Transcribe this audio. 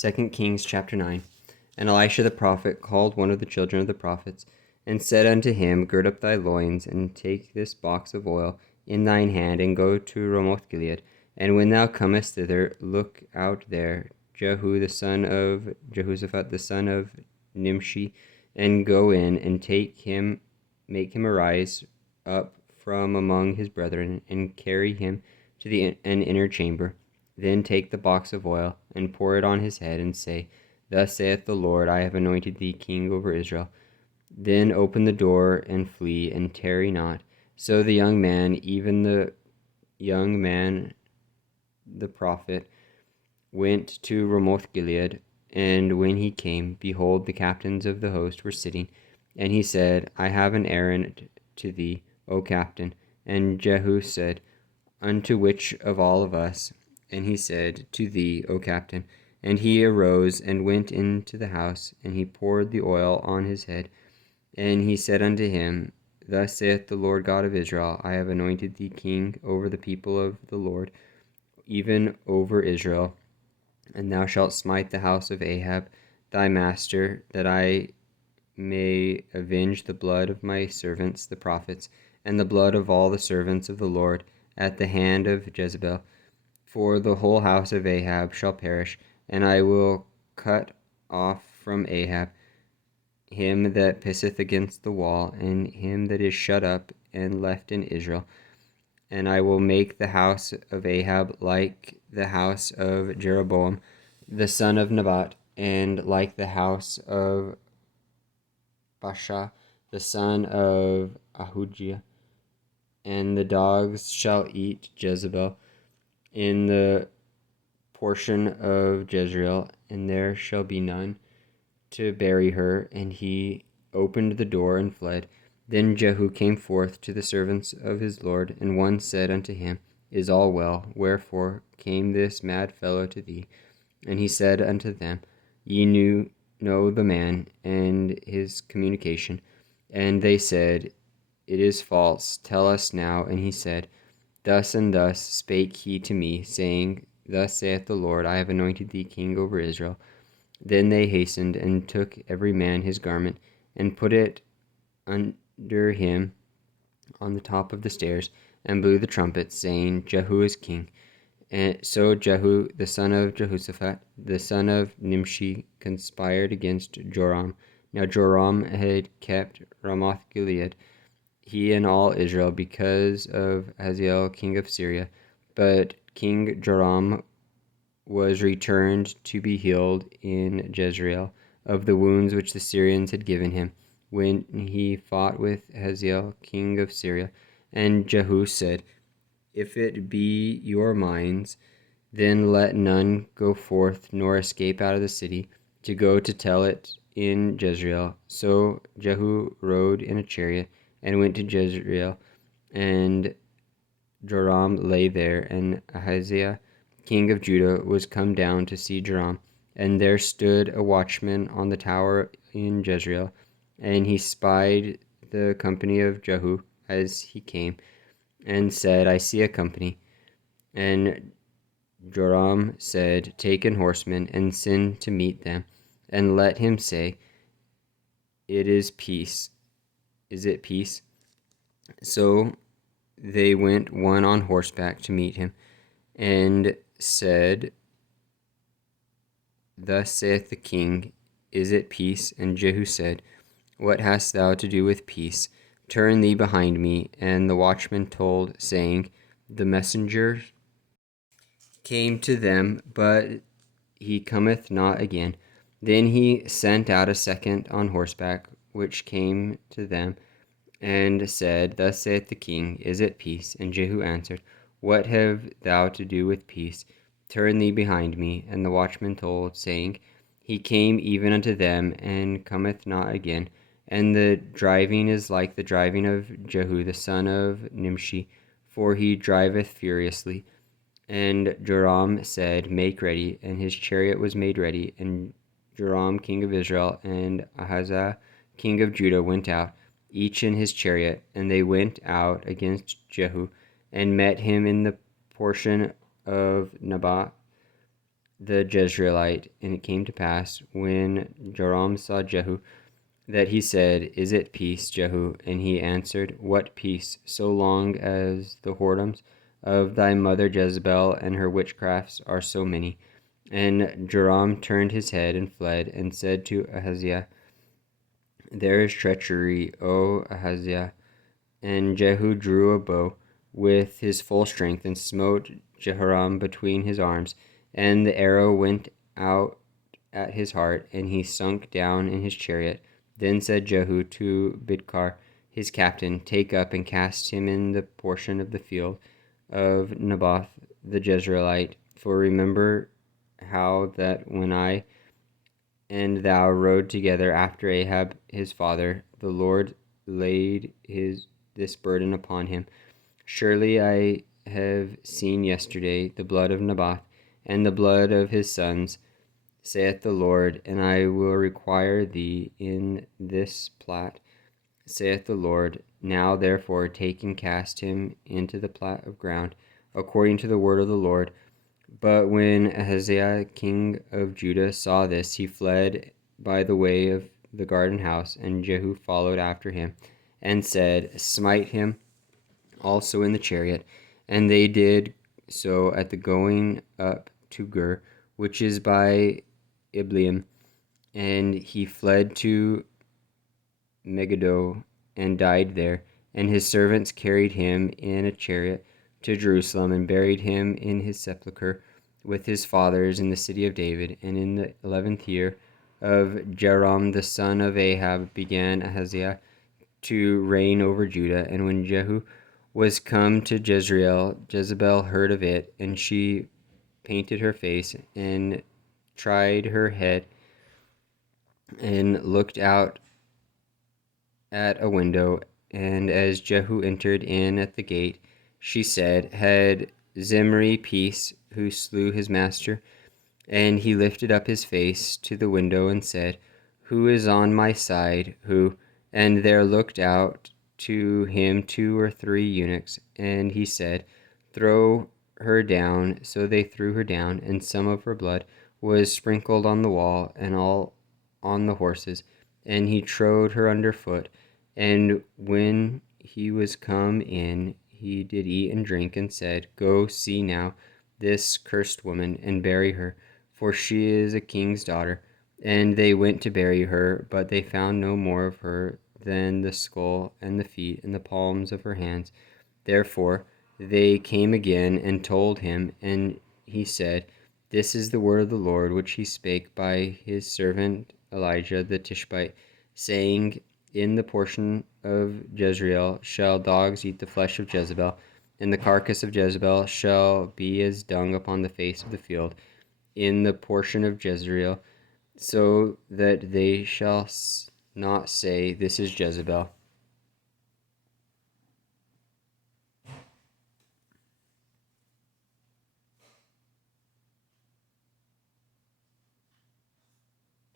2 Kings chapter 9. And Elisha the prophet called one of the children of the prophets, and said unto him, Gird up thy loins, and take this box of oil in thine hand, and go to Ramoth-Gilead. And when thou comest thither, look out there Jehu the son of Jehoshaphat the son of Nimshi, and go in, and make him arise up from among his brethren, and carry him to an inner chamber. Then take the box of oil, and pour it on his head, and say, Thus saith the Lord, I have anointed thee king over Israel. Then open the door, and flee, and tarry not. So the young man, even the prophet, went to Ramoth-Gilead. And when he came, behold, the captains of the host were sitting. And he said, I have an errand to thee, O captain. And Jehu said, Unto which of all of us? And he said, To thee, O captain. And he arose and went into the house, and he poured the oil on his head. And he said unto him, Thus saith the Lord God of Israel, I have anointed thee king over the people of the Lord, even over Israel. And thou shalt smite the house of Ahab thy master, that I may avenge the blood of my servants the prophets, and the blood of all the servants of the Lord, at the hand of Jezebel. For the whole house of Ahab shall perish, and I will cut off from Ahab him that pisseth against the wall, and him that is shut up and left in Israel. And I will make the house of Ahab like the house of Jeroboam the son of Nebat, and like the house of Baasha the son of Ahijah. And the dogs shall eat Jezebel in the portion of Jezreel, and there shall be none to bury her. And he opened the door and fled. Then Jehu came forth to the servants of his Lord, and one said unto him, Is all well? Wherefore came this mad fellow to thee? And he said unto them, Ye know the man and his communication. And they said, It is false. Tell us now. And he said, Thus and thus spake he to me, saying, Thus saith the Lord, I have anointed thee king over Israel. Then they hastened, and took every man his garment, and put it under him on the top of the stairs, and blew the trumpets, saying, Jehu is king. And so Jehu, the son of Jehoshaphat, the son of Nimshi, conspired against Joram. Now Joram had kept Ramoth-Gilead, he and all Israel, because of Hazael king of Syria. But King Joram was returned to be healed in Jezreel of the wounds which the Syrians had given him, when he fought with Hazael king of Syria. And Jehu said, If it be your minds, then let none go forth nor escape out of the city, to go to tell it in Jezreel. So Jehu rode in a chariot, and went to Jezreel, and Joram lay there, and Ahaziah king of Judah was come down to see Joram. And there stood a watchman on the tower in Jezreel, and he spied the company of Jehu as he came, and said, I see a company. And Joram said, Take an horseman, and send to meet them, and let him say, It is peace. Is it peace? So they went one on horseback to meet him, and said, Thus saith the king, Is it peace? And Jehu said, What hast thou to do with peace? Turn thee behind me. And the watchman told, saying, The messenger came to them, but he cometh not again. Then he sent out a second on horseback, which came to them, and said, Thus saith the king, Is it peace? And Jehu answered, What have thou to do with peace? Turn thee behind me. And the watchman told, saying, He came even unto them, and cometh not again. And the driving is like the driving of Jehu the son of Nimshi, for he driveth furiously. And Joram said, Make ready. And his chariot was made ready. And Joram king of Israel and Ahaziah king of Judah went out, each in his chariot. And they went out against Jehu, and met him in the portion of Nebat, the Jezreelite. And it came to pass, when Joram saw Jehu, that he said, Is it peace, Jehu? And he answered, What peace, so long as the whoredoms of thy mother Jezebel and her witchcrafts are so many? And Joram turned his head and fled, and said to Ahaziah, There is treachery, O Ahaziah. And Jehu drew a bow with his full strength, and smote Jehoram between his arms, and the arrow went out at his heart, and he sunk down in his chariot. Then said Jehu to Bidkar, his captain, Take up and cast him in the portion of the field of Naboth the Jezreelite. For remember how that when I and thou rode together after Ahab his father, the Lord laid this burden upon him. Surely I have seen yesterday the blood of Naboth and the blood of his sons, saith the Lord, and I will require thee in this plot, saith the Lord. Now therefore take and cast him into the plat of ground, according to the word of the Lord. But when Ahaziah king of Judah saw this, he fled by the way of the garden house, and Jehu followed after him, and said, Smite him also in the chariot. And they did so at the going up to Gur, which is by Ibleam, and he fled to Megiddo and died there. And his servants carried him in a chariot to Jerusalem, and buried him in his sepulchre with his fathers in the city of David. And in the 11th year of Jehoram the son of Ahab began Ahaziah to reign over Judah. And when Jehu was come to Jezreel, Jezebel heard of it, and she painted her face, and tried her head, and looked out at a window. And as Jehu entered in at the gate, she said, Had Zimri peace, who slew his master? And he lifted up his face to the window and said, Who is on my side? Who? And there looked out to him 2 or 3 eunuchs, and he said, Throw her down. So they threw her down, and some of her blood was sprinkled on the wall and all on the horses, and he trode her under foot. And when he was come in, he did eat and drink, and said, Go see now this cursed woman, and bury her, for she is a king's daughter. And they went to bury her, but they found no more of her than the skull and the feet and the palms of her hands. Therefore they came again and told him, and he said, This is the word of the Lord, which he spake by his servant Elijah the Tishbite, saying, In the portion of Jezreel shall dogs eat the flesh of Jezebel, and the carcass of Jezebel shall be as dung upon the face of the field, in the portion of Jezreel, so that they shall not say, This is Jezebel.